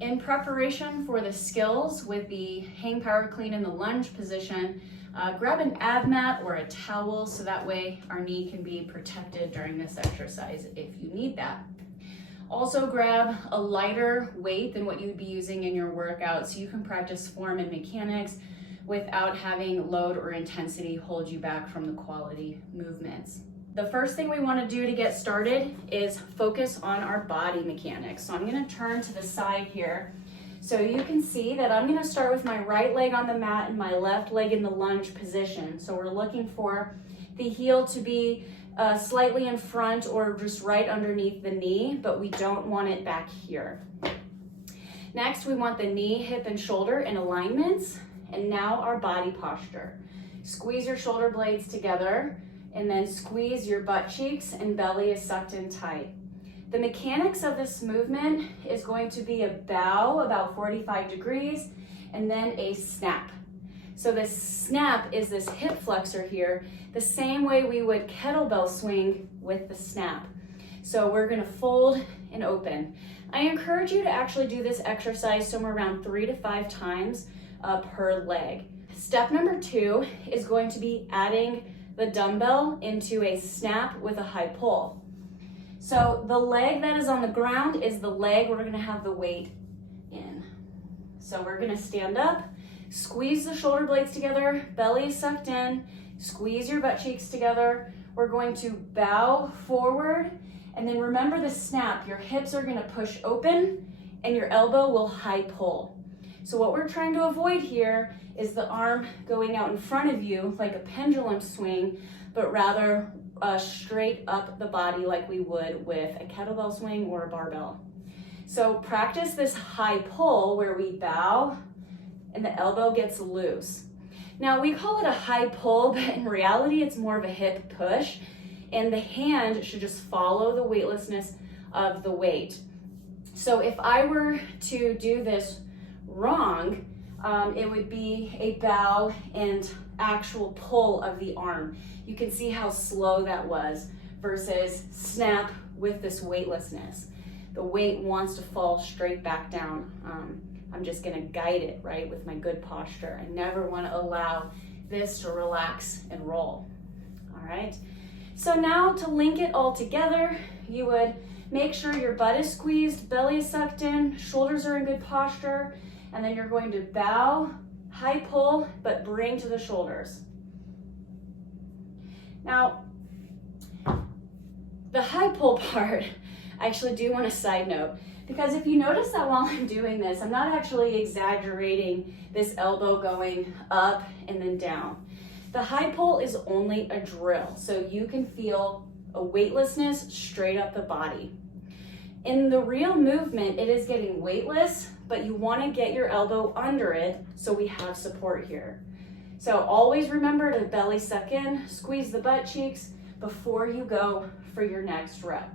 In preparation for the skills with the hang power clean in the lunge position, grab an ab mat or a towel so that way our knee can be protected during this exercise if you need that. Also grab a lighter weight than what you would be using in your workout so you can practice form and mechanics without having load or intensity hold you back from the quality movements. The first thing we want to do to get started is focus on our body mechanics. So I'm going to turn to the side here so you can see that I'm going to start with my right leg on the mat and my left leg in the lunge position. So we're looking for the heel to be slightly in front or just right underneath the knee, but we don't want it back here. Next, we want the knee, hip, and shoulder in alignments. And now our body posture. Squeeze your shoulder blades together and then squeeze your butt cheeks and belly is sucked in tight. The mechanics of this movement is going to be a bow about 45 degrees and then a snap. So this snap is this hip flexor here, the same way we would kettlebell swing with the snap. So we're gonna fold and open. I encourage you to actually do this exercise somewhere around 3 to 5 times per leg. Step number 2 is going to be adding the dumbbell into a snap with a high pull. So the leg that is on the ground is the leg we're gonna have the weight in. So we're gonna stand up, squeeze the shoulder blades together, belly sucked in, squeeze your butt cheeks together. We're going to bow forward, and then remember the snap. Your hips are gonna push open and your elbow will high pull. So what we're trying to avoid here is the arm going out in front of you like a pendulum swing, but rather straight up the body like we would with a kettlebell swing or a barbell. So practice this high pull where we bow and the elbow gets loose. Now we call it a high pull, but in reality it's more of a hip push, and the hand should just follow the weightlessness of the weight. So if I were to do this wrong, it would be a bow and actual pull of the arm. You can see how slow that was versus snap with this weightlessness. The weight wants to fall straight back down. I'm just gonna guide it, right, with my good posture. I never wanna allow this to relax and roll, all right? So now to link it all together, you would make sure your butt is squeezed, belly is sucked in, shoulders are in good posture, and then you're going to bow, high pull, but bring to the shoulders. Now, the high pull part, I actually do want a side note, because if you notice that while I'm doing this, I'm not actually exaggerating this elbow going up and then down. The high pull is only a drill, so you can feel a weightlessness straight up the body. In the real movement, it is getting weightless, but you want to get your elbow under it so we have support here. So always remember to belly suck in, squeeze the butt cheeks before you go for your next rep.